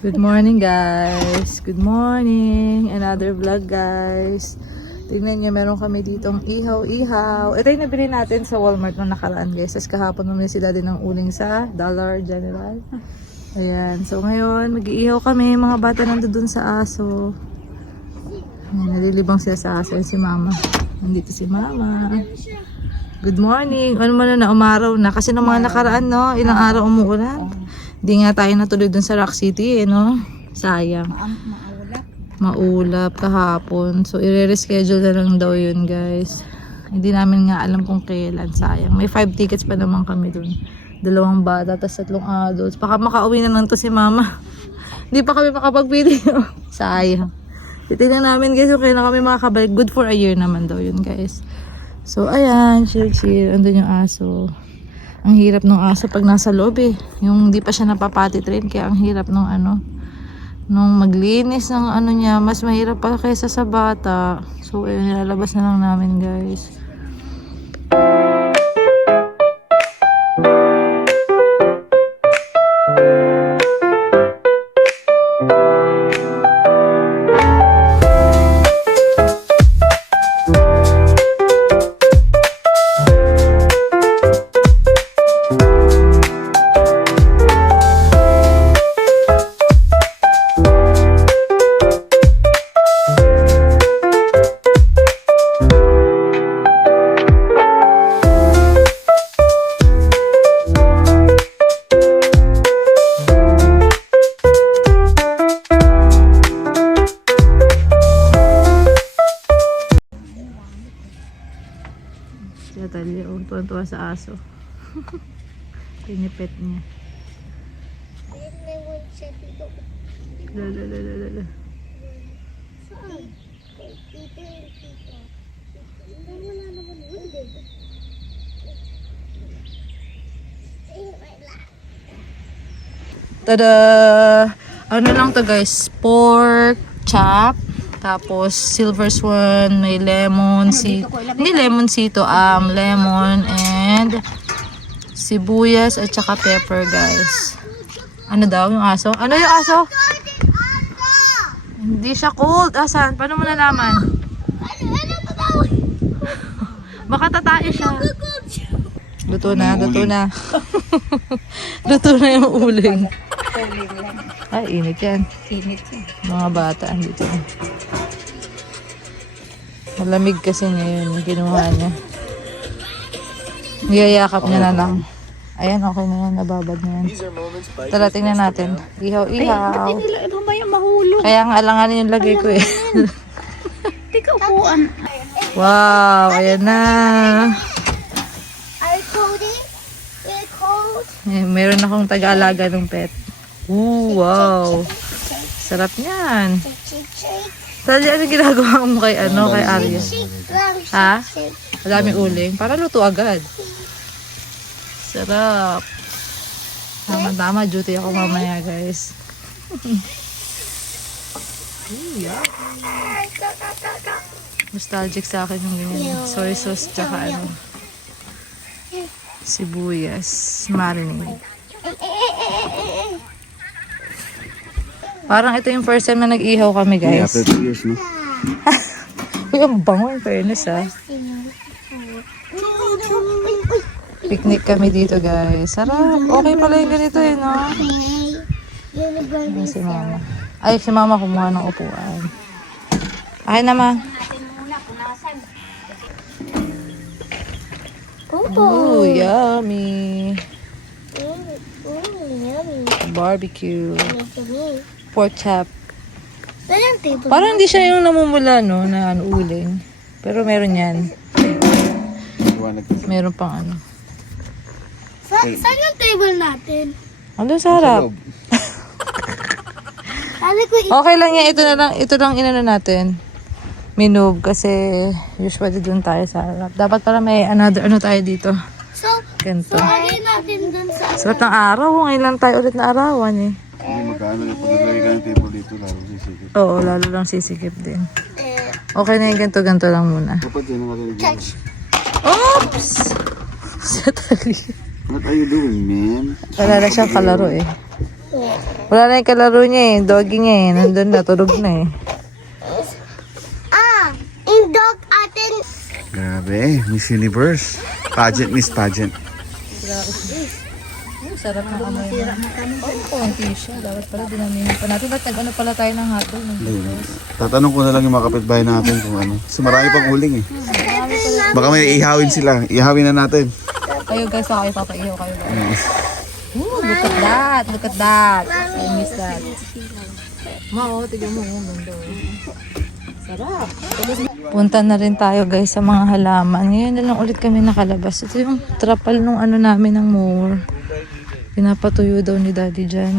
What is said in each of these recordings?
Good morning guys. Good morning. Another vlog guys. Tingnan nyo, meron kami ditong ihaw-ihaw. Ito yung nabili natin sa Walmart nung nakaraan guys. Tapos kahapon namin sila din ng uling sa Dollar General. Ayan. So ngayon, mag-iihaw kami. Mga bata nandun sa aso. Ayan, nalilibang sila sa aso. Ayan si mama. Nandito si mama. Good morning. Ano mo na na, umaraw na. Kasi nung mga nakaraan, no, ilang araw umuulan. Hindi nga tayo natuloy dun sa Rock City, eh, no? Sayang. Maulap. Maulap kahapon. So, i-reschedule na lang daw yun, guys. Hindi namin nga alam kung kailan. Sayang. May five tickets pa naman kami dun. Dalawang bata, tapos tatlong adults. Baka makauwi na lang to si mama. Hindi pa kami makapag-video. Sayang. Titignan namin guys kung kailan kami makakabalik. Good for a year naman daw yun, guys. So, ayan. Chill, chill. Andun yung aso. Ang hirap ng aso pag nasa loob eh. Yung hindi pa siya napapati train. Kaya ang hirap ng ano, nung maglinis ng ano niya, mas mahirap pa kaysa sa bata. So, ayun, nilalabas na lang namin, guys. Aso. Pinipet niya. Siya dito. Lala, lala, lala. Saan? Dito yung dito. Pero wala naman eh. Ay, wala. Tada! Ano lang to guys? Pork, chop, tapos silver swan, may lemon, si hindi lemon sito, um, lemon and sibuyas at saka pepper guys. Ano daw yung aso? Ano yung aso? Hindi siya cold. Asan? Paano mo nalaman? Baka tatae siya. Luto na, luto na. luto na yung uling. Ay, init yan. Init. Mga bata, andito. Malamig kasi ngayon yung kinuha niya. Niyayakap niya na lang. Ayan, okay na yan. Nababad na yan. Tara, tingnan natin. Ihaw, ihaw. Nila, mamaya mahulog. Kaya nga alanganin yung lagay ko eh. Tika upuan. wow, ayan na. Eh, meron akong taga-alaga ng pet. Ooh, wow. Sarap niyan. Tali, ano ginagawa mo kay, ano, kay Arya? Ha? Madaming uling. Para luto agad. Sarap. Tama-tama, duty ako mamaya, guys. Nostalgic sa akin yung ganyan. Soy sauce, tsaka ano, sibuyas, marinade. Parang ito yung first time na nag-ihaw kami, Yeah, guys. after two years, no? Uy, ang bango in fairness, ah. Picnic kami dito, guys. Sarap. Okay pala yung ganito, eh, no? Ayan si mama. Ay, si mama kumuha ng upuan. Akin na, ma. Ooh, yummy. Barbecue. Pork chop. Parang hindi siya yung namumula, no, na ano, uling. Pero meron yan. Meron pang ano. Sa, saan yung table natin? Ano sa harap? Sabi ko, Okay lang yan. Ito na lang, ito lang inano natin. Minove kasi usually dun tayo sa harap. Dapat pala may another ano tayo dito. so, Ganito. lagay natin dun sa... Suot ng araw. Ngayon lang tayo ulit na arawan eh. Hindi magkano yung pag naglagay ka ng table dito, lalo sisikip. Oo, lalo lang sisikip din. Eh, Okay na yung ganito-ganito lang muna. Dapat yan ang nakalagay. Oops! Sa tali. What are you doing, man? Wala na siyang kalaro eh. Wala na yung kalaro niya eh. Doggy niya eh. Nandun na. Tulog na eh. Ah, in dog atin. Grabe, Miss Universe. Pageant, Miss Pageant. Sarap na amoy na. Oo, oh, konti siya. Dapat pala dinaminin pa natin. Ba't nag-ano pala tayo ng hotdog? Tatanong ko na lang yung mga kapitbahay natin kung ano. Kasi marami pang uling eh. Baka may ihawin sila. Ihawin na natin. Kayo guys, baka kayo papaihaw kayo guys. Ooh, look at that. Look at that. I miss that. Ma, oh, tignan mo. Oh, ganda. oh. Sarap. Punta na rin tayo guys sa mga halaman. Ngayon na lang ulit kami nakalabas. Ito yung trapal nung ano namin ng mower. Pinapatuyo daw ni daddy dyan.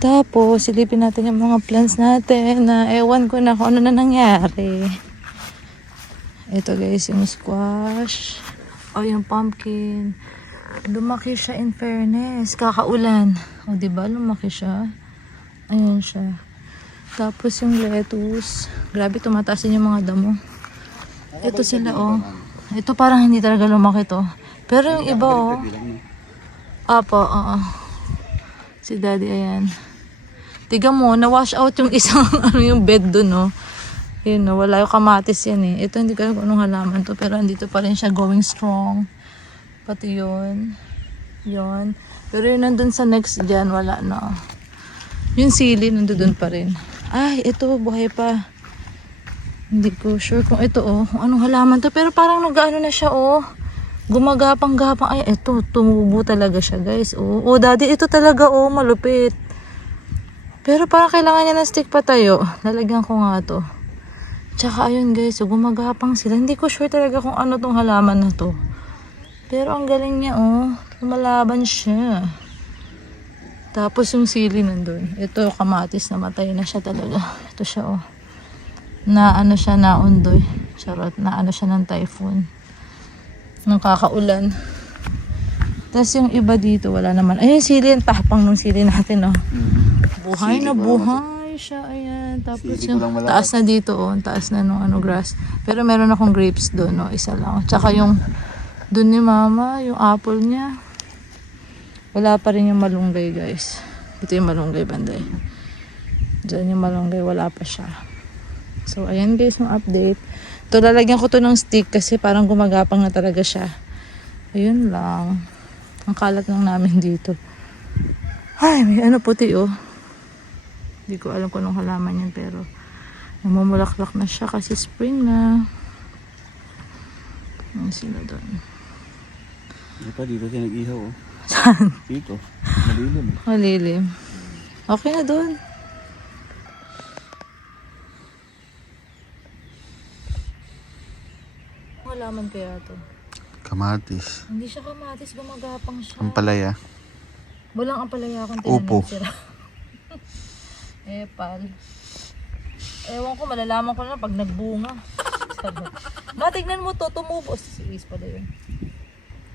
Tapos, silipin natin yung mga plants natin na ewan ko na kung ano na nangyari. Ito guys, yung squash. O yung pumpkin. Lumaki siya in fairness. Kakaulan. O ba diba? lumaki siya. Ayan siya. Tapos yung lettuce. Grabe, tumataas din yung mga damo. Ito sila oh. Ito parang hindi talaga lumaki to. Pero yung iba oh. Apo, oo. Si daddy, ayan. Tiga mo, na-wash out yung isang ano yung bed dun, no. Yun, no, wala yung kamatis yan eh. Ito, hindi ko alam anong halaman to, pero andito pa rin siya going strong. Pati yun. Yun. Pero yun nandun sa next dyan, wala na. Yung sili, nandun pa rin. Ay, ito, buhay pa. Hindi ko sure kung ito, oh. Anong halaman to. Pero parang nag-ano na siya, oh. Gumagapang-gapang. Ay, ito, tumubo talaga siya, guys. Oh, oh daddy, ito talaga, oh, malupit. Pero parang kailangan niya ng stick pa tayo. Lalagyan ko nga to. Tsaka ayun guys, so gumagapang sila. Hindi ko sure talaga kung ano tong halaman na to. Pero ang galing niya oh. Lumalaban siya. Tapos yung sili nandun. Ito kamatis namatay na siya talaga. Ito siya oh. Na ano siya na undoy. Charot. Na ano siya ng typhoon. Nang kakaulan. Tapos yung iba dito wala naman. Ayun sili. Ang tahpang ng sili natin oh. Buhay na buhay siya. Ayan. Tapos Sili yung taas na dito, oh. taas na nung ano, grass. Pero meron akong grapes doon, no? isa lang. Tsaka yung doon ni mama, yung apple niya. Wala pa rin yung malunggay, guys. Ito yung malunggay, banday. Diyan yung malunggay, wala pa siya. So, ayan guys, yung update. Ito, lalagyan ko to ng stick kasi parang gumagapang na talaga siya. Ayun lang. Ang kalat lang namin dito. Ay, may ano puti oh. Hindi ko alam kung anong halaman yan pero namumulaklak na siya kasi spring na. Ayan sila doon. Hindi pa, dito siya nag-ihaw oh. Saan? Dito. Malilim. Malilim. Okay na doon. Anong halaman kaya to? Kamatis. Hindi siya kamatis, gumagapang siya. Ampalaya. Walang ampalaya akong Upo. tinanim sila. Epal. Ewan ko, malalaman ko na pag nagbunga. Sarap. Ma, tignan mo to, tumubo. Si Ace pala yun.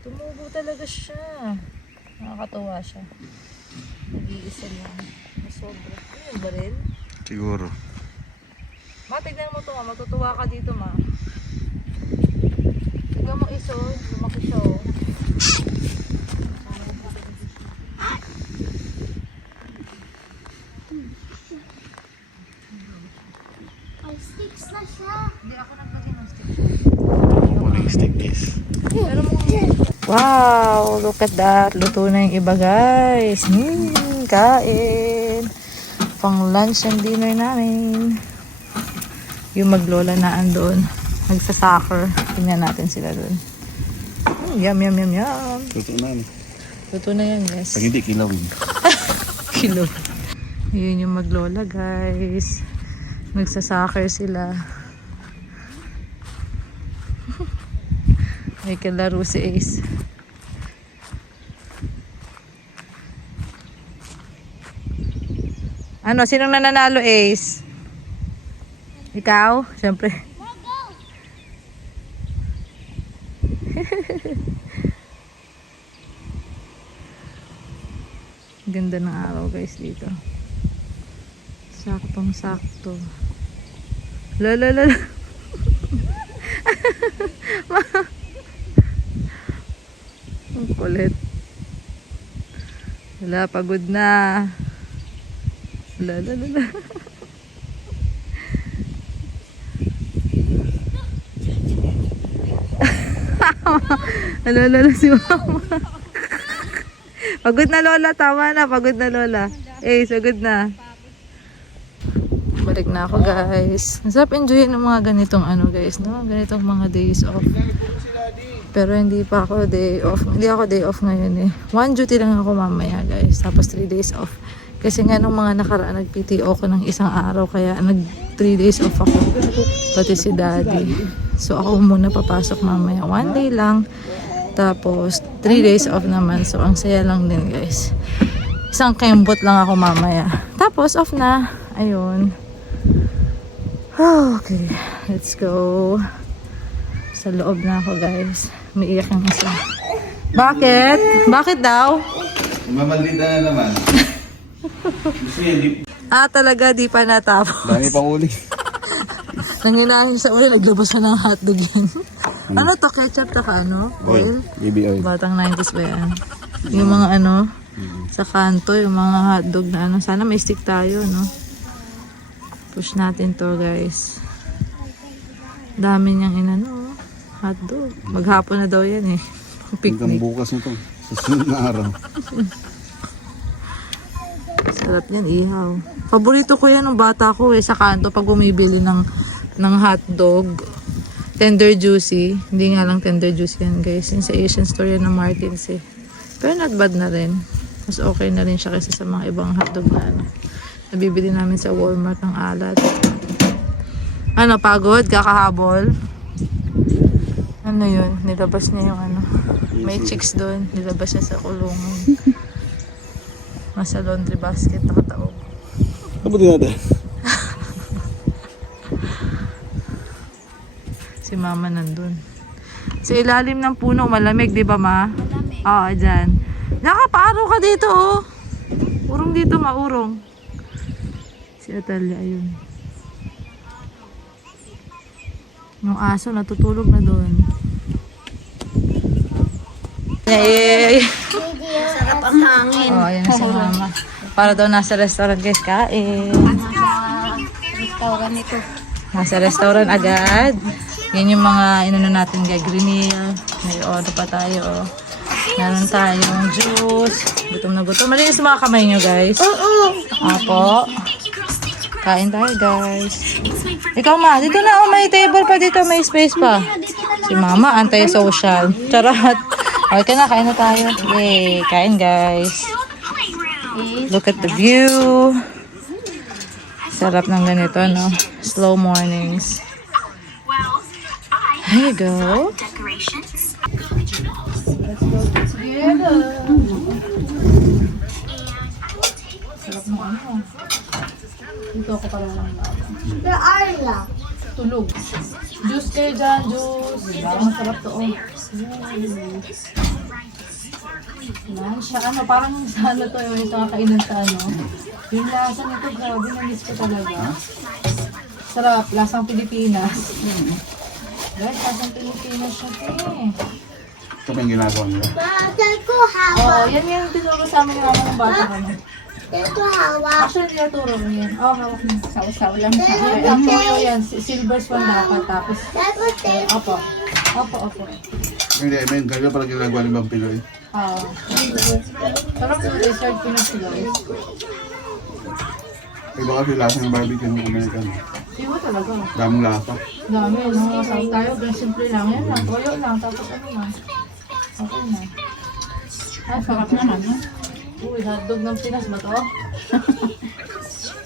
Tumubo talaga siya. Nakakatuwa siya. Nag-iisa lang. Sobra. Ano yung baril? Siguro. Ma, tignan mo to, ma. Matutuwa ka dito, ma. Tignan mo iso. Lumaki siya, oh. Ay, sticks na siya. Hindi ako naglagay ng stick. Kuning stick is. Wow, look at that. Luto na yung iba, guys. Hmm, kain. Pang lunch and dinner namin. Yung maglola na andun. Nagsa-soccer. Tingnan natin sila dun. Hmm, yum, yum, yum, yum. Luto na ano. Luto na yan, guys. Pag hindi, kilawin. Kilo. Yun yung maglola, guys. Nagsa-soccer sila. May kalaro si Ace. Ano, sinong nananalo, Ace? Ikaw? Siyempre. Ganda ng araw guys dito. Saktong sakto. La la la. la. Ang kulit. Wala, pagod na. Wala, wala, wala. Wala, wala, wala si mama. pagod na lola, tama na. Pagod na lola. Eh, pagod na. Balik na ako guys. Masarap enjoyin ng mga ganitong ano guys, no? Ganitong mga days off. Pero hindi pa ako day off. Hindi ako day off ngayon eh. One duty lang ako mamaya guys. Tapos three days off. Kasi nga nung mga nakaraan nag-PTO ko ng isang araw. Kaya nag three days off ako. Pati si daddy. So ako muna papasok mamaya. One day lang. Tapos three days off naman. So ang saya lang din guys. Isang kembot lang ako mamaya. Tapos off na. Ayun. Okay. Let's go. Sa loob na ako guys. May iyak ang isa. Bakit? Bakit daw? Mamaldita na naman. Ah, talaga di pa natapos. dami pang uli. Nanginahin sa ulo, naglabas na ng hotdog yun. ano to? Ketchup tsaka ano? Oil? Baby oil. Batang 90s ba yan? Yung mga ano, sa kanto, yung mga hotdog na ano. Sana may stick tayo, no? Push natin to, guys. Dami niyang inano, hotdog. Maghapon na daw yan, eh. Hanggang Picnic. bukas na to. Sa sunod na araw. Sarap yan, ihaw. Paborito ko yan ng bata ko, eh. Sa kanto, pag bumibili ng, ng hotdog. Tender juicy. Hindi nga lang tender juicy yan, guys. Yung sa Asian store yan ng Martins, eh. Pero not bad na rin. Mas okay na rin siya kaysa sa mga ibang hotdog na ano. Nabibili namin sa Walmart ng alat. Ano, pagod? Kakahabol? Ano yun? Nilabas niya yung ano. May chicks doon. Nilabas niya sa kulungan. Nasa laundry basket nakataob. Ano din natin? Si mama nandun. Sa ilalim ng puno, malamig, di ba ma? Malamig. Oo, dyan. Nakaparo ka dito, oh. Urong dito, maurong. Si Atalia, ayun. Yung aso, natutulog na doon. Yay! Sarap ang hangin. Oh, ayan na si mama. Para daw nasa restaurant guys, kain. Restaurant ito. Nasa restaurant agad. Yan yung mga inano natin guys, grill. May order pa tayo. Oh. Meron tayong juice. Gutom na gutom. Malinis yung mga kamay nyo guys. Oo. Apo. Kain tayo guys. Ikaw ma, dito na oh, may table pa dito, may space pa. Si mama, anti-social. Charot. Okay na, kain na tayo. Yay, kain guys. Look at the view. Sarap ng ganito, no? Slow mornings. There you go. decorations. Dito ako pala lang The Arla. Tulog. Juice kayo dyan, juice. Diba? Masarap to, oh. Yan siya, ano, parang sa ano to, yung ito kakainan sa ano. Yung lasa nito, grabe, na-miss ko talaga. Sarap, lasang Pilipinas. Guys, lasang Pilipinas siya, eh. Ito pa yung ginagawa nila. Bakal ko Oo, hawak. yan yung tinuro sa amin yung mga ng bata kami. Ito hawak. Actually, tinuturo mo yan. Oo, hawak mo. Saw-saw lang Ay, Ang tuyo yan, si- silver swan dapat. Tapos, Tapos eh, opo. Opo, opo. Hindi, I mean, ganyan pala ginagawa ni Vampiro eh. Ah. Sarap yung dessert ko na sila. Iba kasi lasa ng barbecue ng American. Iwa talaga. Daming lasa. Dami, nung masarap tayo, ganyan simple lang. Yan lang, toyo lang, tapos ano lang. Okay na. Ay, sarap naman, no? Uy, hotdog ng Pinas ba to?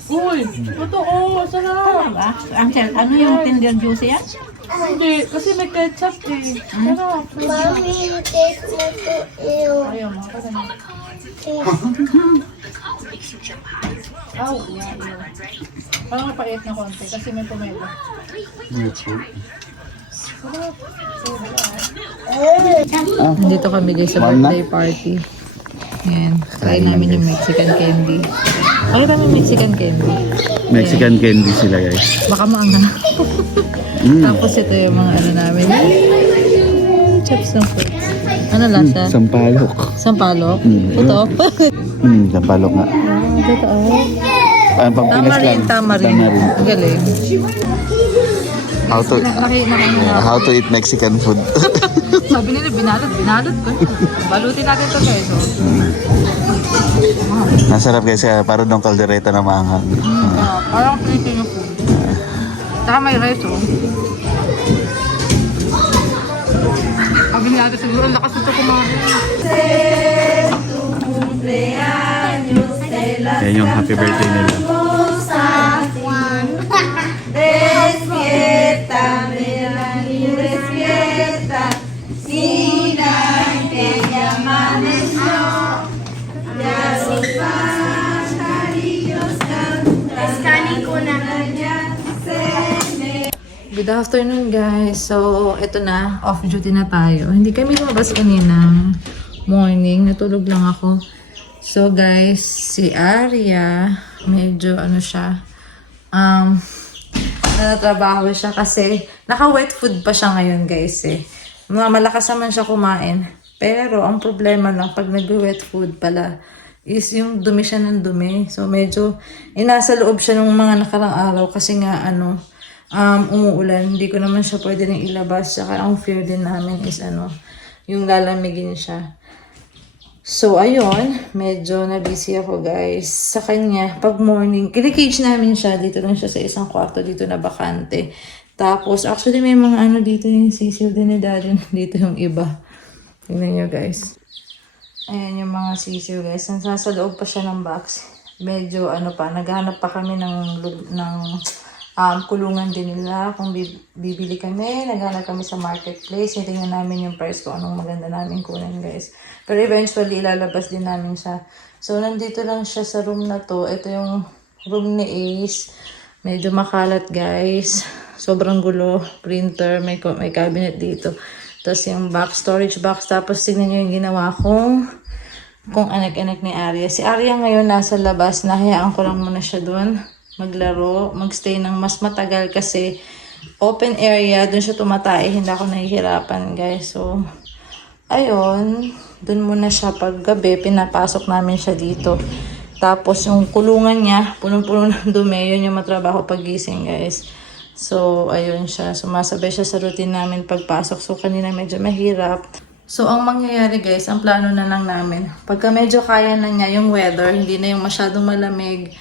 Uy, totoo, sarap. Ang ano yung tender juice yan? Hindi, kasi may ketchup eh. Sarap. Mami, taste mo to iyo. Ayaw mo, kasi na. Aw, yeah, yeah. Parang mapait na konti kasi may tomato. Beautiful. Nandito kami guys sa birthday party. Yan. Try namin yung Mexican candy. Pakita namin Mexican candy. Mexican candy sila guys. Baka maanga. Mm. Tapos ito yung mga ano namin. Chops ng fruits. Ano lasa? Sampalok. Sampalok? Mm. Ito? Hmm, sampalok nga. Totoo. Ano pang Pinas lang? Tamarin, tamarin. Galing. How to how to eat Mexican food. Sabi nila, binalot, binalot ko. Balutin natin to guys. Oh. Nasarap kasi ah, parang ng kaldereta na maanghang. Mm, ah, parang Filipino food. Saka may rice oh. Sabi ni ate siguro, lakas ito kumain. Yan yung happy birthday nila. Good afternoon guys. So, ito na. Off duty na tayo. Hindi kami lumabas kaninang morning. Natulog lang ako. So guys, si Aria, medyo ano siya, um, nanatrabaho siya kasi naka-wet food pa siya ngayon guys eh. Malakas naman siya kumain. Pero ang problema lang, pag nag-wet food pala, is yung dumi siya ng dumi. So medyo inasa loob siya ng mga nakarang araw kasi nga ano, um, umuulan. Hindi ko naman siya pwede rin ilabas. Saka ang fear din namin is ano, yung lalamigin siya. So, ayun, medyo na-busy ako guys. Sa kanya, pag morning, kinikage namin siya. Dito lang siya sa isang kwarto, dito na bakante. Tapos, actually may mga ano dito yung sisiw din ni daddy. Dito yung iba. Tingnan nyo guys. Ayan yung mga sisiw guys. Nasa loob pa siya ng box. Medyo ano pa, naghanap pa kami ng, ng um, kulungan din nila. Kung bi- bibili kami, naghanap kami sa marketplace. Tingnan namin yung price kung anong maganda namin kunin guys. Pero eventually, ilalabas din namin siya. So, nandito lang siya sa room na to. Ito yung room ni Ace. Medyo makalat guys. Sobrang gulo. Printer, may, may cabinet dito. Tapos yung box, storage box. Tapos tignan nyo yung ginawa kong kung anak-anak ni Arya. Si Arya ngayon nasa labas. Nahayaan ko lang muna siya doon. Maglaro. Magstay ng mas matagal kasi open area. Doon siya tumatay. Hindi ako nahihirapan guys. So, ayun. Doon muna siya pag gabi. Pinapasok namin siya dito. Tapos yung kulungan niya, punong-puno ng dumi. Yun yung matrabaho pagising guys. So, ayun siya. Sumasabay siya sa routine namin pagpasok. So, kanina medyo mahirap. So, ang mangyayari guys, ang plano na lang namin, pagka medyo kaya na niya yung weather, hindi na yung masyadong malamig,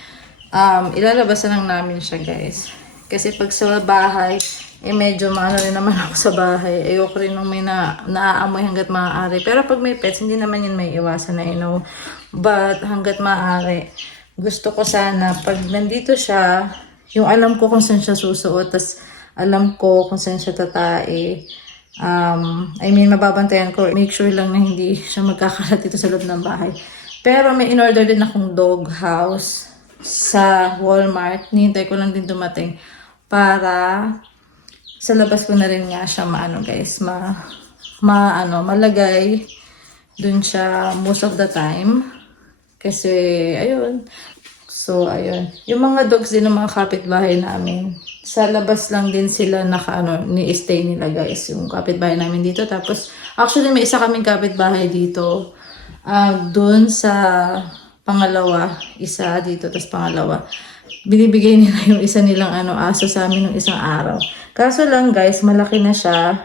um, ilalabas na lang namin siya guys. Kasi pag sa bahay, eh medyo maano rin naman ako sa bahay. Ayoko rin nung may na, naaamoy hanggat maaari. Pero pag may pets, hindi naman yun may iwasan na, you know. But hanggat maaari, gusto ko sana, pag nandito siya, yung alam ko kung saan siya susuot, tas alam ko kung saan siya tatae. Um, I mean, mababantayan ko. Make sure lang na hindi siya magkakalat dito sa loob ng bahay. Pero may in-order din akong dog house sa Walmart. Nihintay ko lang din dumating para sa labas ko na rin nga siya maano guys, ma, ma ano, malagay dun siya most of the time. Kasi, ayun. So, ayun. Yung mga dogs din ng mga kapitbahay namin, sa labas lang din sila naka, ano, ni-stay nila guys, yung kapitbahay namin dito. Tapos, actually, may isa kaming kapitbahay dito. Ah, doon sa pangalawa, isa dito, tapos pangalawa. Binibigay nila yung isa nilang ano, aso sa amin ng isang araw. Kaso lang guys, malaki na siya.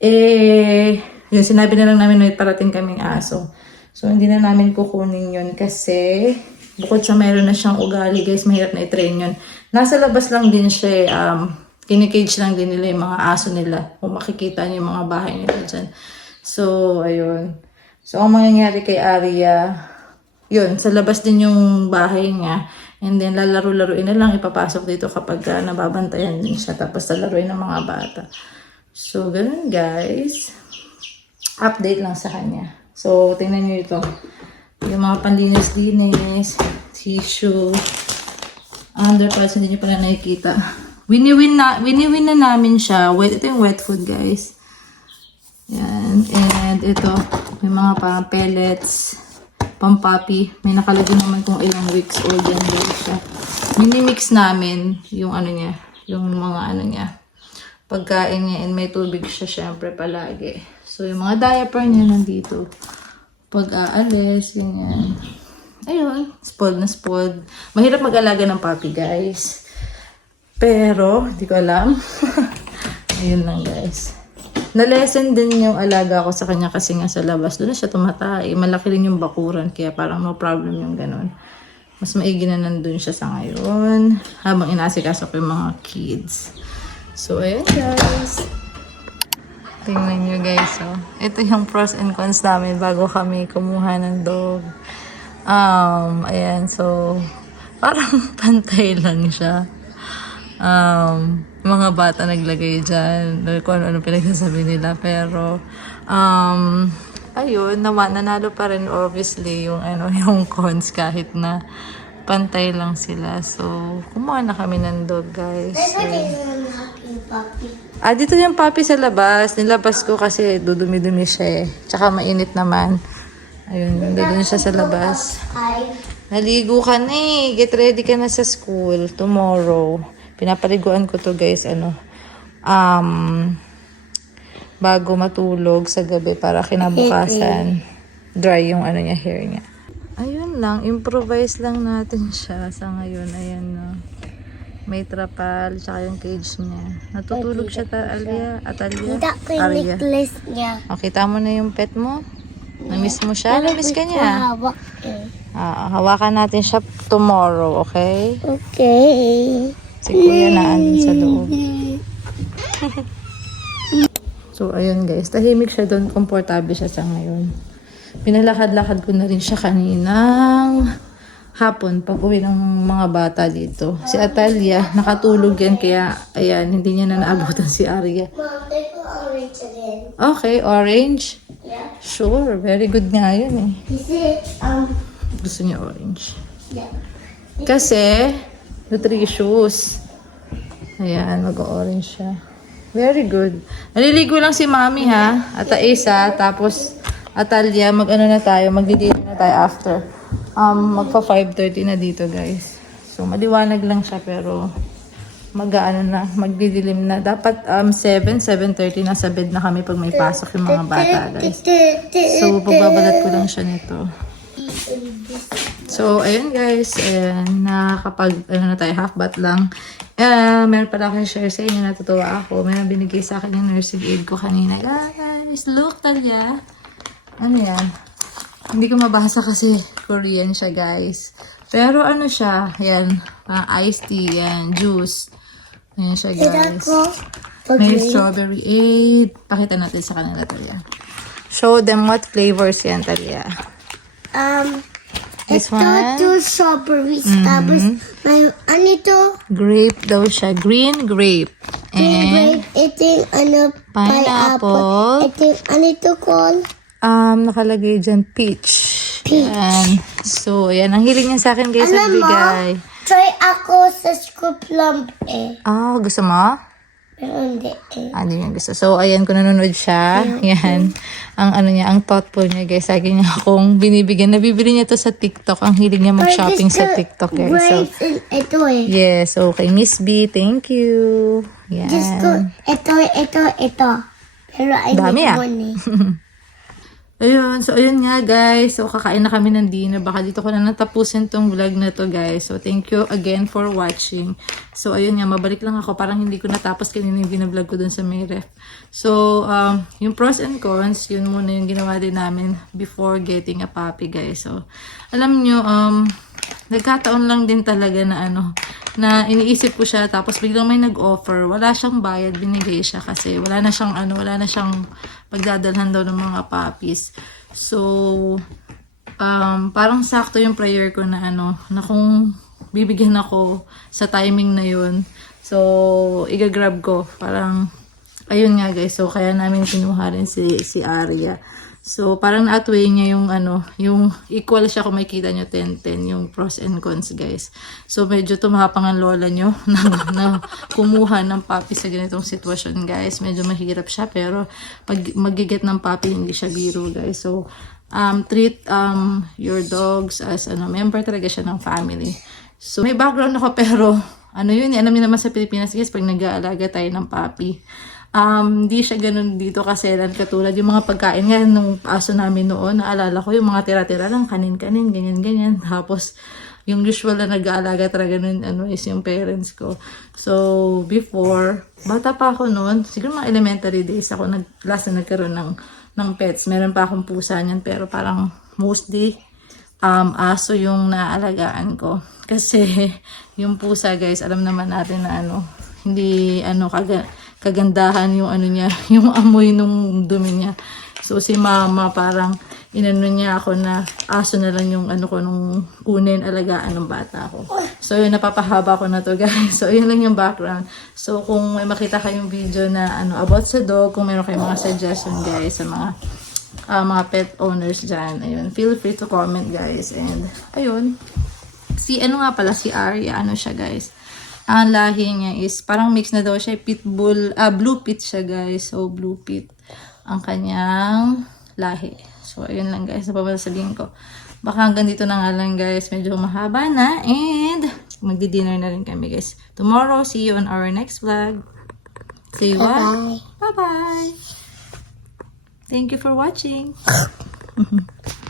Eh, yun, sinabi na lang namin may parating kaming aso. So, hindi na namin kukunin yun kasi bukod sa meron na siyang ugali, guys, mahirap na i-train yun. Nasa labas lang din siya, eh, um, kinikage lang din nila yung mga aso nila. Kung makikita niyo yung mga bahay nila dyan. So, ayun. So, ang mangyayari kay Aria, yun, sa labas din yung bahay niya. And then, lalaro-laruin na lang ipapasok dito kapag uh, nababantayan din siya. Tapos, lalaruin ng mga bata. So, ganun guys. Update lang sa kanya. So, tingnan nyo ito. Yung mga panlinis-linis, tissue, underparts, hindi nyo pala nakikita. Wini-win na, wini-win na namin siya. Wet, ito yung wet food, guys. Yan. And ito, yung mga pang pellets, pampapi. May nakalagay naman kung ilang weeks old yan guys siya. Minimix namin yung ano niya, yung mga ano niya, pagkain niya and may tubig siya syempre palagi. So, So, yung mga diaper niya nandito. Pag aalis, ganyan. Ayun, spoiled na spoiled. Mahirap mag-alaga ng puppy, guys. Pero, di ko alam. Ayun lang, guys. Na-lesson din yung alaga ko sa kanya kasi nga sa labas. Doon siya tumatay. Malaki rin yung bakuran, kaya parang no problem yung ganun. Mas maigi na nandun siya sa ngayon. Habang inasikaso ko yung mga kids. So, ayun guys. Tingnan nyo guys, oh. Ito yung pros and cons namin bago kami kumuha ng dog. Um, ayan, so, parang pantay lang siya. Um, mga bata naglagay dyan, kung ano-ano pinagsasabi nila, pero, um, ayun, nawa, nanalo pa rin obviously yung, ano, yung cons kahit na pantay lang sila. So, kumuha na kami ng dog, guys. So, Ah, dito yung puppy sa labas. Nilabas ko kasi dudumi-dumi siya eh. Tsaka mainit naman. Ayun, nandun siya sa labas. Naligo ka na eh. Get ready ka na sa school tomorrow. Pinapaliguan ko to guys, ano, um, bago matulog sa gabi para kinabukasan dry yung ano niya, hair niya. Ayun lang, improvise lang natin siya sa ngayon. Ayan no. May trapal, tsaka yung cage niya. Natutulog siya, ta Alia. At Alia. Kita ko yung Alia. necklace niya. O, kita mo na yung pet mo? Namiss mo siya? Namiss ka niya? Hawak eh. Ah, hawakan natin siya tomorrow, okay? Okay. Si kuya na andun sa loob. So, ayun guys. Tahimik siya doon. Komportable siya sa ngayon. Pinalakad-lakad ko na rin siya kaninang hapon pag uwi ng mga bata dito. Si Atalia, nakatulog yan. Kaya, ayan, hindi niya na naabutan si Arya. Orange again. Okay, orange. Yeah. Sure, very good nga yun eh. It, um, Gusto niya orange. yeah. Kasi, nutritious. Ayan, mag-orange siya. Very good. Naliligo lang si Mami ha, at Aisa, tapos Atalia, mag-ano na tayo, magdi-dinner na tayo after. Um, magpa 5.30 na dito guys. So, maliwanag lang siya pero mag-ano na, magdidilim na. Dapat um, 7, 7.30 na sa bed na kami pag may pasok yung mga bata guys. So, pagbabalat ko lang siya nito. So, ayun guys, ayan, nakakapag, ano na tayo, half bat lang. Uh, meron pala akong share sa inyo, natutuwa ako. Meron binigay sa akin yung nursing aid ko kanina. Guys, look, Talia. Ano yan? Hindi ko mabasa kasi Korean siya, guys. Pero ano siya, ayan, parang iced tea, yan, juice. Ayan siya, guys. May strawberry aid. Pakita natin sa kanila, Talia. Show them what flavors yan, Talia. Um, This ito, one? Two strawberries. Tapos, may, ano ito? Grape daw siya. Green grape. And, Grape. Ito yung, ano, Pineapple. Ito yung, ano ito called? um, nakalagay dyan, peach. Peach. Yan. So, yan. Ang hiling niya sa akin, guys, Alam mo? nagbigay. Try ako sa scoop lump eh. Ah, gusto mo? Pero hindi eh. Hindi niya gusto. So, ayan, kung nanonood siya, yan. Ang ano niya, ang thoughtful niya, guys. Lagi niya akong binibigyan. Nabibili niya to sa TikTok. Ang hiling niya mag-shopping sa TikTok, guys. So, ito eh. yes. Okay, Miss B, thank you. Yan. Just to, ito, ito, ito. Pero I Dami, need ah. Ayun, so ayun nga guys. So kakain na kami ng dinner. Baka dito ko na natapusin tong vlog na to guys. So thank you again for watching. So ayun nga, mabalik lang ako. Parang hindi ko natapos kanina yung binablog ko dun sa may ref. So, um, yung pros and cons, yun muna yung ginawa din namin before getting a puppy guys. So, alam nyo, um, nagkataon lang din talaga na ano, na iniisip ko siya tapos biglang may nag-offer. Wala siyang bayad, binigay siya kasi wala na siyang ano, wala na siyang pagdadalhan daw ng mga puppies. So, um, parang sakto yung prayer ko na ano, na kung bibigyan ako sa timing na yun. So, igagrab ko. Parang, ayun nga guys. So, kaya namin kinuha rin si, si Arya. So, parang na-outweigh niya yung ano, yung equal siya kung makita nyo 10-10, yung pros and cons, guys. So, medyo tumapang ang lola nyo na, na kumuha ng papi sa ganitong sitwasyon, guys. Medyo mahirap siya, pero pag magiget ng papi, hindi siya biro, guys. So, um, treat um, your dogs as ano, member talaga siya ng family. So, may background ako, pero ano yun, eh, alam niyo naman sa Pilipinas, guys, pag nag-aalaga tayo ng papi, Um, hindi siya ganun dito kasi katulad yung mga pagkain nga nung aso namin noon, naalala ko yung mga tira-tira lang, kanin-kanin, ganyan-ganyan. Tapos, yung usual na nag-aalaga talaga nun, ano, is yung parents ko. So, before, bata pa ako noon, siguro mga elementary days ako, nag, last na nagkaroon ng, ng pets. Meron pa akong pusa niyan, pero parang mostly, um, aso yung naalagaan ko. Kasi, yung pusa, guys, alam naman natin na ano, hindi, ano, kaga, kagandahan yung ano niya, yung amoy nung dumi niya. So, si mama parang inano niya ako na aso na lang yung ano ko nung kunin alagaan ng bata ko. So, yun, napapahaba ko na to guys. So, yun lang yung background. So, kung may makita kayong video na ano about sa dog, kung meron kayong mga suggestion guys sa mga ah, mga pet owners dyan, ayun, feel free to comment guys. And, ayun, si ano nga pala, si Arya, ano siya guys, ang lahi niya is parang mix na daw siya, pitbull, ah, blue pit siya guys, so blue pit ang kanyang lahi. So, ayun lang guys, sa sabihin ko. Baka hanggang dito na nga lang guys, medyo mahaba na, and magdi-dinner na rin kami guys. Tomorrow, see you on our next vlog. See you what? Bye-bye. Thank you for watching.